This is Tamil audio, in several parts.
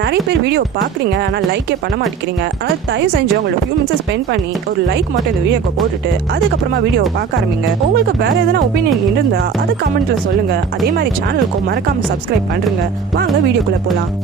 நிறைய பேர் வீடியோ பார்க்குறீங்க ஆனால் லைக்கே பண்ண மாட்டேங்கிறீங்க. ஆனால் தயவு செஞ்சு உங்களோட ஃபியூ மினிட்ஸ் ஸ்பெண்ட் பண்ணி ஒரு லைக் மட்டும் இந்த வீடியோக்கு போட்டுட்டு அதுக்கப்புறமா வீடியோவை பார்க்க ஆரம்பிங்க. உங்களுக்கு வேற எதனா ஒப்பீனியன் இருந்தால் அதை கமெண்ட்ல சொல்லுங்க. அதே மாதிரி சேனலுக்கும் மறக்காம சப்ஸ்கிரைப் பண்ணுங்க. வாங்க வீடியோக்குள்ள போகலாம்.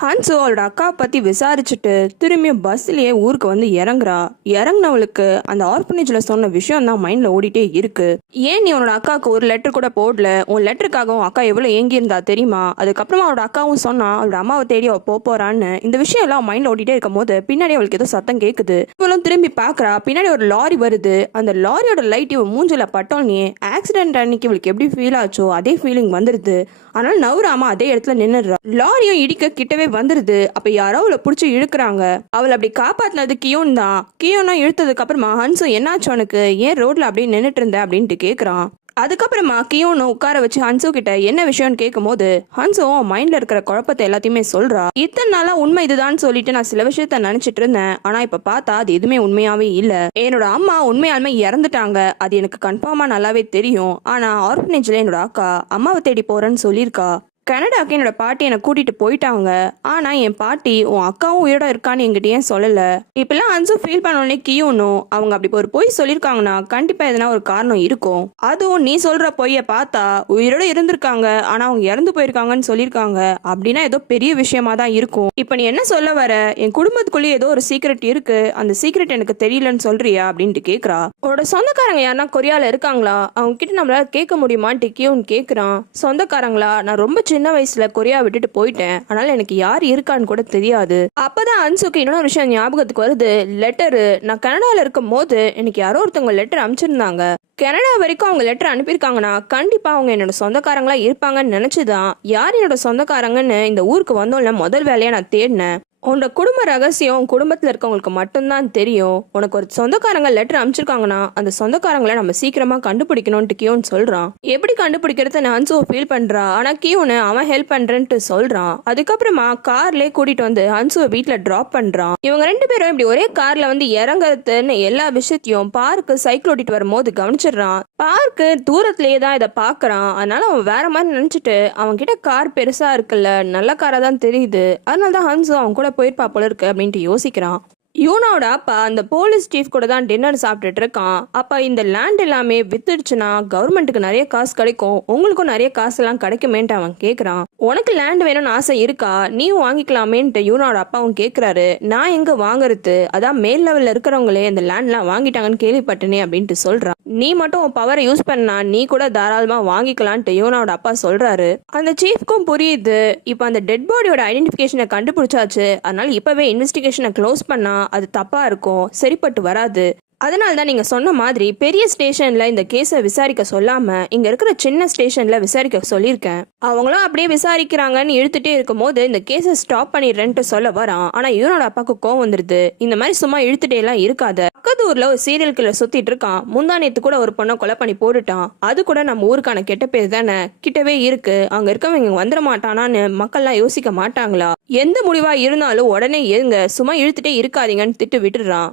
ஹன்சு அவளோட அக்காவை பற்றி விசாரிச்சுட்டு திரும்பியும் பஸ்லேயே ஊருக்கு வந்து இறங்குறா. இறங்கினவளுக்கு அந்த ஆர்பனேஜில் சொன்ன விஷயம் தான் மைண்டில் ஓடிட்டே இருக்கு. ஏன் நீ உன்னோட அக்காவுக்கு ஒரு லெட்டர் கூட போடல? உன் லெட்டருக்காக உன் அக்கா எவ்வளோ ஏங்கியிருந்தா தெரியுமா? அதுக்கப்புறமா அவளோட அக்காவும் சொன்னா அவளோட அம்மாவை தேடி அவள் போறான்னு. இந்த விஷயம் எல்லாம் மைண்டில் ஓடிட்டே இருக்கும் போது பின்னாடி அவளுக்கு ஏதோ சத்தம் கேட்குது. இவளும் திரும்பி பார்க்குறா. பின்னாடி ஒரு லாரி வருது. அந்த லாரியோட லைட் இவன் மூஞ்சில பட்டோன்னே ஆக்சிடென்ட் அன்னைக்கு இவளுக்கு எப்படி ஃபீல் ஆச்சோ அதே ஃபீலிங் வந்துருது. ஆனால் நவுராம அதே இடத்துல நின்னுடுறா. லாரியும் இடிக்க கிட்டவே வந்துருது. அப்ப யாரோ அவளை பிடிச்சி இழுக்கிறாங்க. அவளை அப்படி காப்பாத்தினது கியோன் தான். கியோனா இழுத்ததுக்கு அப்புறமா ஹன்சு என்னாச்சு உனக்கு, ஏன் ரோட்ல அப்படியே நின்னுட்டு இருந்த அப்படின்ட்டு கேக்குறான். அதுக்கப்புறமா கியோன்னு உட்கார வச்சு ஹன்சு கிட்ட என்ன விஷயம்னு கேட்கும் போது ஹன்சு மைண்ட்ல இருக்கிற குழப்பத்தை எல்லாத்தையுமே சொல்றா. இத்தனை நாளா உண்மை இதுதான் சொல்லிட்டு நான் சில விஷயத்த நினைச்சிட்டு இருந்தேன். ஆனா இப்ப பார்த்தா அது எதுவுமே உண்மையாவே இல்ல. என்னோட அம்மா உண்மையாலுமே இறந்துட்டாங்க. அது எனக்கு கன்ஃபார்மா நல்லாவே தெரியும். ஆனா ஆர்பனேஜ்ல என்னோட அக்கா அம்மாவை தேடி போறேன்னு சொல்லியிருக்கா. கனடாக்கு என்னோட பாட்டி என்னை கூட்டிட்டு போயிட்டாங்க. ஆனா என் பாட்டி உன் அக்காவும் உயிரோட இருக்கான்னு என்கிட்ட ஏன் சொல்லல? இப்பெல்லாம் ஹன்சு ஃபீல் பண்ணோடனே கியோனும் அவங்க அப்படி ஒரு பொய் சொல்லியிருக்காங்கன்னா கண்டிப்பா எதனா ஒரு காரணம் இருக்கும். அதுவும் நீ சொல்ற பொய்ய பார்த்தா உயிரோட இருந்திருக்காங்க ஆனா அவங்க இறந்து போயிருக்காங்கன்னு சொல்லியிருக்காங்க. அப்படின்னா ஏதோ பெரிய விஷயமா தான் இருக்கும். இப்ப நீ என்ன சொல்ல வர? என் குடும்பத்துக்குள்ளேயே ஏதோ ஒரு சீக்ரெட் இருக்கு. அந்த சீக்ரெட் எனக்கு தெரியலன்னு சொல்றியா அப்படின்ட்டு கேக்குறா. உன்னோட சொந்தக்காரங்க யாருன்னா கொரியால இருக்காங்களா? அவங்க கிட்ட நம்மளால கேட்க முடியுமான்ட்டு கியோன் கேக்குறான். சொந்தக்காரங்களா? நான் ரொம்ப சின்ன வயசுல கொரியா விட்டுட்டு போயிட்டேன். அதனால எனக்கு யார் இருக்கான்னு கூட தெரியாது. அப்பதான் ஹன்சுக்கு இன்னொரு விஷயம் ஞாபகத்துக்கு வருது. லெட்டரு. நான் கனடால இருக்கும் போது எனக்கு யாரோ ஒருத்தவங்க லெட்டர் அனுப்பிச்சிருந்தாங்க. கனடா வரைக்கும் அவங்க லெட்டர் அனுப்பியிருக்காங்கன்னா கண்டிப்பா அவங்க என்னோட சொந்தக்காரங்களா இருப்பாங்கன்னு நினைச்சுதான் யார் என்னோட சொந்தக்காரங்கன்னு இந்த ஊருக்கு வந்தோம்ல முதல் வேலையா நான் தேடினேன். உன்னோட குடும்ப ரகசியம் குடும்பத்துல இருக்கவங்களுக்கு மட்டும்தான் தெரியும். உனக்கு ஒரு சொந்தக்காரங்க லெட்டர் அனுப்பிச்சிருக்காங்கன்னா அந்த சொந்தக்காரங்களை நம்ம சீக்கிரமா கண்டுபிடிக்கணும்னு கியோன் சொல்றான். எப்படி கண்டுபிடிக்கிறது ஹன்சு ஃபீல் பண்றா. ஆனா கியோனு அவன் ஹெல்ப் பண்றேன்ட்டு சொல்றான். அதுக்கப்புறமா கார்லயே கூட்டிட்டு வந்து ஹன்சுவை வீட்டுல டிராப் பண்றான். இவங்க ரெண்டு பேரும் இப்படி ஒரே கார்ல வந்து இறங்குறதுன்னு எல்லா விஷயத்தையும் பார்க்கு சைக்கிள் ஓட்டிட்டு வரும்போது கவனிச்சிடறான். பார்க்கு தூரத்திலேயே தான் இதை பாக்குறான். அதனால அவன் வேற மாதிரி நினைச்சிட்டு அவன் கிட்ட கார் பெருசா இருக்குல்ல, நல்ல காரா தான் தெரியுது. அதனாலதான் ஹன்சு அவன் கூட போயிருப்பா போல இருக்கு அப்படின்ட்டு யோசிக்கிறான். யூனாவோட அப்பா அந்த போலீஸ் சீஃப் கூட தான் டின்னர் சாப்பிட்டுட்டு இருக்கான். அப்ப இந்த லேண்ட் எல்லாமே வித்துடுச்சுன்னா கவர்மெண்ட்டுக்கு நிறைய காசு கிடைக்கும், உங்களுக்கும் நிறைய காசு எல்லாம் கிடைக்குமேன்ட்டு அவன் கேக்குறான். உனக்கு லேண்ட் வேணும்னு ஆசை இருக்கா? நீயும் வாங்கிக்கலாமேன்ட்டு யூனாவோட அப்பாவும் கேக்குறாரு. நான் எங்க வாங்குறது? அதான் மேல் லெவல்ல இருக்கிறவங்களே இந்த லேண்ட் எல்லாம் வாங்கிட்டாங்கன்னு கேள்விப்பட்டனே அப்படின்ட்டு சொல்றான். நீ மட்டும் உன் பவரை யூஸ் பண்ணா நீ கூட தாராளமா வாங்கிக்கலான்ட்டு யூனாவோட அப்பா சொல்றாரு. அந்த சீஃப்க்கும் புரியுது. இப்ப அந்த டெட் பாடியோட ஐடென்டிபிகேஷனை கண்டுபிடிச்சாச்சு. அதனால இப்பவே இன்வெஸ்டிகேஷனை க்ளோஸ் பண்ணா அது தப்பா இருக்கும், சரிப்பட்டு வராது. அதனால தான் நீங்க சொன்ன மாதிரி பெரிய ஸ்டேஷன்ல இந்த கேஸை விசாரிக்க சொல்லாம இங்க இருக்கிற சின்ன ஸ்டேஷன்ல விசாரிக்க சொல்லியிருக்கேன். அவங்களும் அப்படியே விசாரிக்கிறாங்கன்னு இழுத்துட்டே இருக்கும் போது இந்த கேஸை ஸ்டாப் பண்ணிடுறேன்ட்டு சொல்ல வரான். ஆனா இவனோட அப்பாவுக்கு கோவம் வந்துருது. இந்த மாதிரி சும்மா இழுத்துட்டே எல்லாம் இருக்காத. பக்கத்து ஊர்ல ஒரு சீரியல் கில்லர் சுத்திட்டு இருக்கான். முந்தானேத்து கூட ஒரு பொண்ணை கொலை பண்ணி போட்டுட்டான். அது கூட நம்ம ஊருக்கான கெட்ட பேர் தானே, கிட்டவே இருக்கு. அங்க இருக்கவங்க வந்துட மாட்டானான்னு மக்கள்லாம் யோசிக்க மாட்டாங்களா? எந்த முடிவா இருந்தாலும் உடனே இருங்க, சும்மா இழுத்துட்டே இருக்காதீங்கன்னு திட்டு விட்டுடுறான்.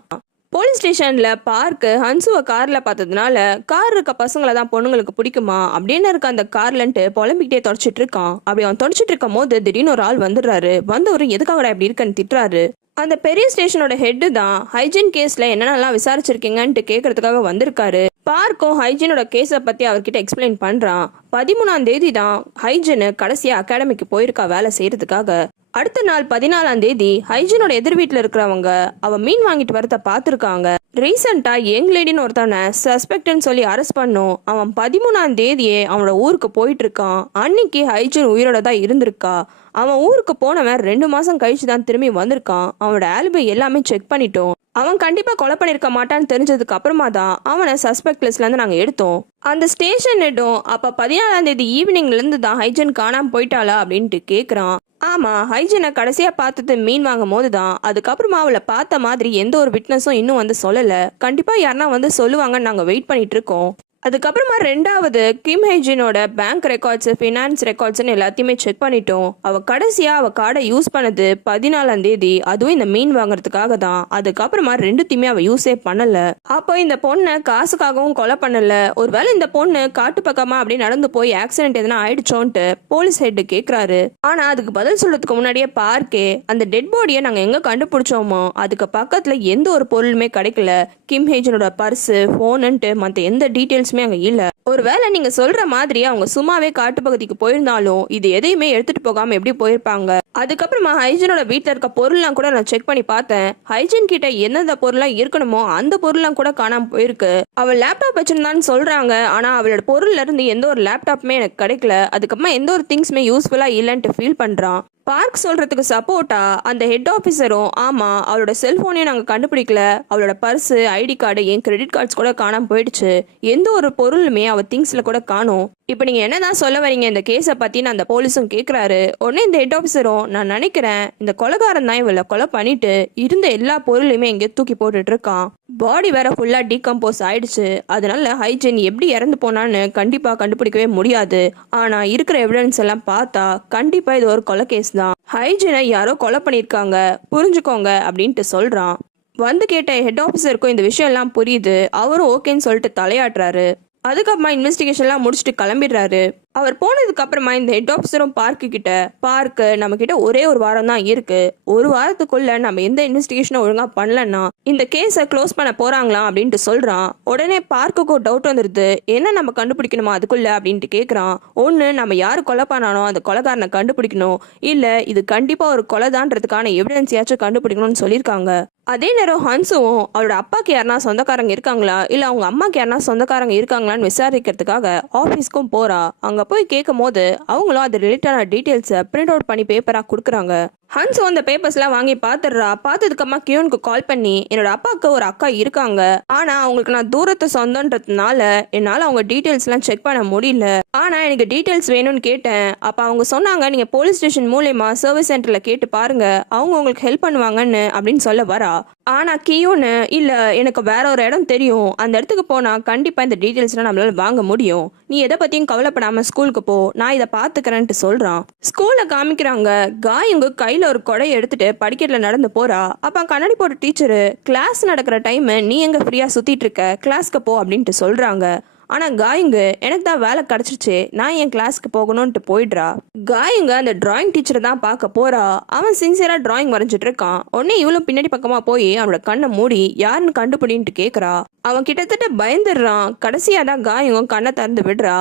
போலீஸ் ஸ்டேஷன்ல பார்க்கு ஹன்சுவை கார்ல பார்த்ததுனால கார் இருக்க பசங்களை தான் பொண்ணுங்களுக்கு பிடிக்குமா அப்படின்னு இருக்க அந்த கார்லன்ட்டு புலம்பிக்கிட்டே தொடச்சிட்டு இருக்கான். அப்படி அவன் தொடச்சிட்டு இருக்கும் போது திடீர்னு ஒரு ஆள் வந்துடுறாரு. வந்தவரு எதுக்காக இப்படி இருக்குன்னு திட்டுறாரு. அந்த பெரிய ஸ்டேஷனோட ஹெட்டு தான் ஹைஜீன் கேஸ்ல என்னென்னலாம் விசாரிச்சிருக்கீங்கன்ட்டு கேட்கறதுக்காக வந்திருக்காரு. பார்க்கும் ஹைஜீனோட கேஸை பத்தி அவர்கிட்ட எக்ஸ்பிளைன் பண்றான். 13ஆம் தேதி தான் ஹைஜீன் கடைசியா அகாடமிக்கு போயிருக்கா வேலை செய்யறதுக்காக. அடுத்த நாள் 14ஆம் தேதி ஹைஜீனோட எதிர் வீட்டுல இருக்கிறவங்க அவ மீன் வாங்கிட்டு வரத பாத்துருக்காங்க. ரீசெண்டா யங் லேடின்னு ஒருத்தவனை சஸ்பெக்ட்னு சொல்லி அரெஸ்ட் பண்ணும். அவன் 13ஆம் தேதியே அவனோட ஊருக்கு போயிட்டு இருக்கான். அன்னைக்கு ஹைஜீன் உயிரோட தான் இருந்திருக்கா. அவன் ஊருக்கு போனவன் 2 மாசம் கழிச்சு தான் திரும்பி வந்திருக்கான். அவனோட ஆல்பை எல்லாமே செக் பண்ணிட்டோம். அவன் கண்டிப்பா கொலை பண்ணிருக்க மாட்டான்னு தெரிஞ்சதுக்கு அப்புறமா தான் அவனை சஸ்பெக்ட் லிஸ்ட்ல இருந்து நாங்க எடுத்தோம். அந்த ஸ்டேஷன் ஹெட்டும் அப்ப 14ஆம் தேதி ஈவினிங்ல இருந்து தான் ஹைஜீன் காணாம போயிட்டாளா அப்படின்ட்டு கேக்குறான். ஆமா, ஹைஜீனை கடைசியா பார்த்தது மீன் வாங்கும் போதுதான். அதுக்கப்புறமா அவளை பார்த்த மாதிரி எந்த ஒரு விட்னஸும் இன்னும் வந்து சொல்லல. கண்டிப்பா யாருன்னா வந்து சொல்லுவாங்கன்னு நாங்க வெயிட் பண்ணிட்டு இருக்கோம். அதுக்கப்புறமா ரெண்டாவது கிம் ஹைஜினோட பேங்க் ரெக்கார்ட்ஸ், ஃபினான்ஸ் ரெக்கார்ட்ஸ்னு எல்லாத்தையுமே செக் பண்ணிட்டோம். அவ கடைசியா அவ கார்டை யூஸ் பண்ணது 14ஆம் தேதி, அதுவும் இந்த மீன் வாங்குறதுக்காக தான். அதுக்கப்புறமா ரெண்டுத்தையுமே அவ யூஸே பண்ணல. அப்போ இந்த பொண்ணை காசுக்காகவும் கொலை பண்ணல. ஒருவேளை இந்த பொண்ணு காட்டு பக்கமா அப்படி நடந்து போய் ஆக்சிடென்ட் எதனா ஆயிடுச்சோன்ட்டு போலீஸ் ஹெட் கேக்குறாரு. ஆனா அதுக்கு பதில் சொல்றதுக்கு முன்னாடியே பார்க்கே அந்த டெட் பாடியை நாங்க எங்க கண்டுபிடிச்சோமோ அதுக்கு பக்கத்துல எந்த ஒரு பொருளுமே கிடைக்கல. கிம் ஹேஜனோட பர்ஸ், போனுன்ட்டு மத்த எந்த டீடைல்ஸ் அங்க இல்ல. ஒருவேளை நீங்க சொல்ற மாதிரி அவங்க சும்மாவே காட்டு பகுதிக்கு போயிருந்தாலும் இது எதையுமே எடுத்துட்டு போகாம எப்படி போயிருப்பாங்க? அதுக்கப்புறமா ஹைஜனோட வீட்டுல இருக்க பொருள்லாம் கூட நான் செக் பண்ணி பார்த்தேன். ஹைஜன் கிட்ட எந்தெந்த பொருள்லாம் இருக்கணுமோ அந்த பொருள்லாம் கூட காணாம போயிருக்கு. அவள் லேப்டாப் வச்சிருந்தான்னு சொல்றாங்க. ஆனா அவளோட பொருள்ல இருந்து எந்த ஒரு லேப்டாப்புமே எனக்கு கிடைக்கல. அதுக்கப்புறமா எந்த ஒரு திங்ஸ்மே யூஸ்ஃபுல்லா இல்லைன்ட்டு ஃபீல் பண்றான். பார்க் சொல்றதுக்கு சப்போர்ட்டா அந்த ஹெட் ஆஃபீஸரும், ஆமா அவளோட செல்போனையும் நாங்க கண்டுபிடிக்கல, அவளோட பர்ஸ், ஐடி கார்டு, என் கிரெடிட் கார்ட்ஸ் கூட காணாம போயிடுச்சு, எந்த ஒரு பொருளுமே அவ திங்ஸ்ல கூட காணோம். இப்போ நீங்க என்னதான் சொல்ல வரீங்க இந்த கேஸை பத்தின்னு அந்த போலீஸும் கேட்குறாரு. உடனே இந்த ஹெட் ஆஃபீஸரும், நான் நினைக்கிறேன் இந்த கொலைகாரன் தான் இவளை கொலை பண்ணிட்டு இருந்த எல்லா பொருளையுமே இங்கே தூக்கி போட்டுட்டு இருக்கான். பாடி வேற ஃபுல்லா டீகம்போஸ் ஆயிடுச்சு. அதனால ஹைஜன் எப்படி இறந்து போனான்னு கண்டிப்பா கண்டுபிடிக்கவே முடியாது. ஆனா இருக்கிற எவிடன்ஸ் எல்லாம் பார்த்தா கண்டிப்பா இது ஒரு கொலை கேஸ் தான். ஹைஜனை யாரோ கொலை பண்ணியிருக்காங்க, புரிஞ்சுக்கோங்க அப்படின்ட்டு சொல்றான். வந்து கேட்ட ஹெட் ஆஃபீஸருக்கும் இந்த விஷயம் எல்லாம் புரியுது. அவரும் ஓகேன்னு சொல்லிட்டு தலையாட்டுறாரு. அதுக்கப்புறமா இன்வெஸ்டிகேஷன்லாம் முடிச்சுட்டு கிளம்பிடுறாரு. அவர் போனதுக்கு அப்புறமா இந்த ஹெட் ஆஃபீஸரும் பார்க்கு கிட்ட, பார்க்கு நம்ம கிட்ட ஒரே ஒரு வாரம் தான் இருக்கு, ஒரு வாரத்துக்குள்ள நம்ம எந்த இன்வெஸ்டிகேஷனும் ஒழுங்கா பண்ணலன்னா இந்த கேஸை க்ளோஸ் பண்ண போறாங்களா அப்படின்ட்டு சொல்றான். உடனே பார்க்குக்கு டவுட் வந்துருது. என்ன நம்ம கண்டுபிடிக்கணுமா அதுக்குள்ள அப்படின்ட்டு கேட்கறான். ஒண்ணு நம்ம யாரு கொலை பண்ணானோ அந்த கொலைகாரனை கண்டுபிடிக்கணும், இல்ல இது கண்டிப்பா ஒரு கொலைதான்றதுக்கான எவிடன்ஸையாச்சும் கண்டுபிடிக்கணும்னு சொல்லியிருக்காங்க. அதே நேரம் ஹன்சுவும் அவளோட அப்பாக்கு யாருனா சொந்தக்காரங்க இருக்காங்களா இல்ல அவங்க அம்மாக்கு யாருனா சொந்தக்காரங்க இருக்காங்களான்னு விசாரிக்கிறதுக்காக ஆஃபீஸ்க்கும் போறா. அங்க போய் கேட்கும் போது அவங்களும் அது ரிலேட்டடான டீட்டெயில்ஸை பிரிண்ட் அவுட் பண்ணி பேப்பரா கொடுக்குறாங்க. ஹன்ஸோ அந்த பேப்பர்ஸ்லாம் வாங்கி பாத்துடுறா. பார்த்ததுக்கு அம்மா கியோனுக்கு கால் பண்ணி, என்னோட அப்பாவுக்கு ஒரு அக்கா இருக்காங்க, ஆனா அவங்களுக்கு நான் தூரத்தை சொந்தன்றதுனால என்னால அவங்க டீட்டெயில்ஸ் எல்லாம் செக் பண்ண முடியல, ஆனா எனக்கு டீட்டெயில்ஸ் வேணும்னு கேட்டேன். அப்ப அவங்க சொன்னாங்க நீங்க போலீஸ் ஸ்டேஷன் மூலமா சர்வீஸ் சென்டர்ல கேட்டு பாருங்க, அவங்க உங்களுக்கு ஹெல்ப் பண்ணுவாங்கன்னு அப்படின்னு சொல்ல வரா. ஆனா கியோன்னு, இல்ல எனக்கு வேற ஒரு இடம் தெரியும், அந்த இடத்துக்கு போனா கண்டிப்பா இந்த டீட்டெயில்ஸ்லாம் நம்மளால வாங்க முடியும், நீ எதை பத்தியும் கவலைப்படாம ஸ்கூலுக்கு போ, நான் இதை பாத்துக்கிறேன்ட்டு சொல்றான். ஸ்கூல்ல காமிக்கிறாங்க. காயுங்க கையில ஒரு கொடையை எடுத்துட்டு படிக்கட்டுல நடந்து போறா. அப்ப கண்ணாடி போட்ட டீச்சரு, கிளாஸ் நடக்கிற டைம் நீ எங்க ஃப்ரீயா சுத்திட்டு இருக்க, கிளாஸ்க்கு போ அப்படின்ட்டு சொல்றாங்க. ஆனா காயுங்க, எனக்கு தான் வேலை கிடைச்சிருச்சு, நான் என் கிளாஸ்க்கு போகணும்ட்டு போயிடுறா. காயுங்க அந்த டிராயிங் டீச்சரை தான் பார்க்க போறா. அவன் சின்சியரா டிராயிங் வரைஞ்சிட்டு இருக்கான். உடனே இவளும் பின்னாடி பக்கமா போய் அவனோட கண்ணை மூடி யாருன்னு கண்டுபிடின்ட்டு கேக்குறா. அவன் கிட்டத்தட்ட பயந்துடுறான். கடைசியா தான் காயுங்க கண்ணை திறந்து விடுறா.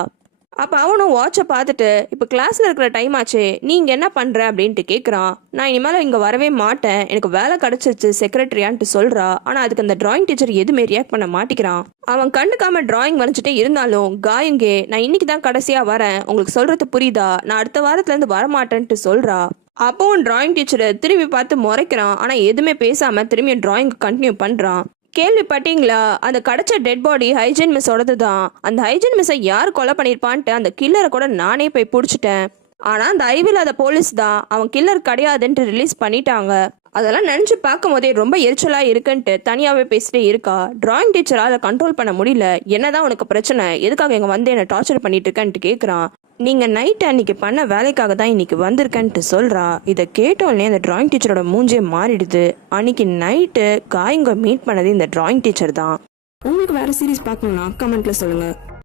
அப்போ அவனும் வாட்சை பார்த்துட்டு, இப்போ கிளாஸில் இருக்கிற டைம் ஆச்சு, நீ இங்கே என்ன பண்ணுற அப்படின்ட்டு கேட்குறான். நான் இனிமேல் இங்கே வரவே மாட்டேன், எனக்கு வேலை கிடச்சிருச்சு செக்ரட்டரியான்ட்டு சொல்கிறா. ஆனால் அதுக்கு அந்த டிராயிங் டீச்சர் எதுவுமே ரியாக்ட் பண்ண மாட்டேங்கிறான். அவன் கண்டுக்காம டிராயிங் வரைஞ்சிட்டே இருந்தாலும் காயுங்கே, நான் இன்னைக்கு தான் கடைசியாக வரேன், உங்களுக்கு சொல்கிறது புரியுதா, நான் அடுத்த வாரத்துலேருந்து வரமாட்டேன்ட்டு சொல்கிறா. அப்போவும் டிராயிங் டீச்சரை திரும்பி பார்த்து முறைக்கிறான். ஆனால் எதுவுமே பேசாமல் திரும்பி டிராயிங் கண்டினியூ பண்ணுறான். கேள்விப்பட்டீங்களா, அந்த கிடைச்ச டெட் பாடி ஹைஜன் மிஸ்ஸோடது தான். அந்த ஹைஜன் மிஸ்ஸை யார் கொலை பண்ணியிருப்பான்ட்டு அந்த கில்லரை கூட நானே போய் பிடிச்சிட்டேன். ஆனால் அந்த அறிவில்லாத போலீஸ் தான் அவன் கில்லர் கிடையாதுன்ட்டு ரிலீஸ் பண்ணிட்டாங்க. அதெல்லாம் நினச்சி பார்க்கும் போதே ரொம்ப எரிச்சலாக இருக்குன்ட்டு தனியாகவே பேசிட்டே இருக்கா. டிராயிங் டீச்சரால் கண்ட்ரோல் பண்ண முடியல. என்னதான் உனக்கு பிரச்சனை, எதுக்காக இங்கே வந்து என்னை டார்ச்சர் பண்ணிட்டு இருக்கேன்ட்டு கேட்குறான். நீங்கள் நைட்டு அன்னைக்கு பண்ண வேலைக்காக தான் இன்னைக்கு வந்திருக்கேன்ட்டு சொல்கிறா. இதை கேட்டோடனே அந்த டிராயிங் டீச்சரோட மூஞ்சே மாறிடுது. அன்னைக்கு நைட்டு காய்ங்க மீட் பண்ணது இந்த டிராயிங் டீச்சர் தான். உங்களுக்கு வேறு சீரீஸ் பார்க்கணுன்னா கமெண்ட்டில் சொல்லுங்கள்.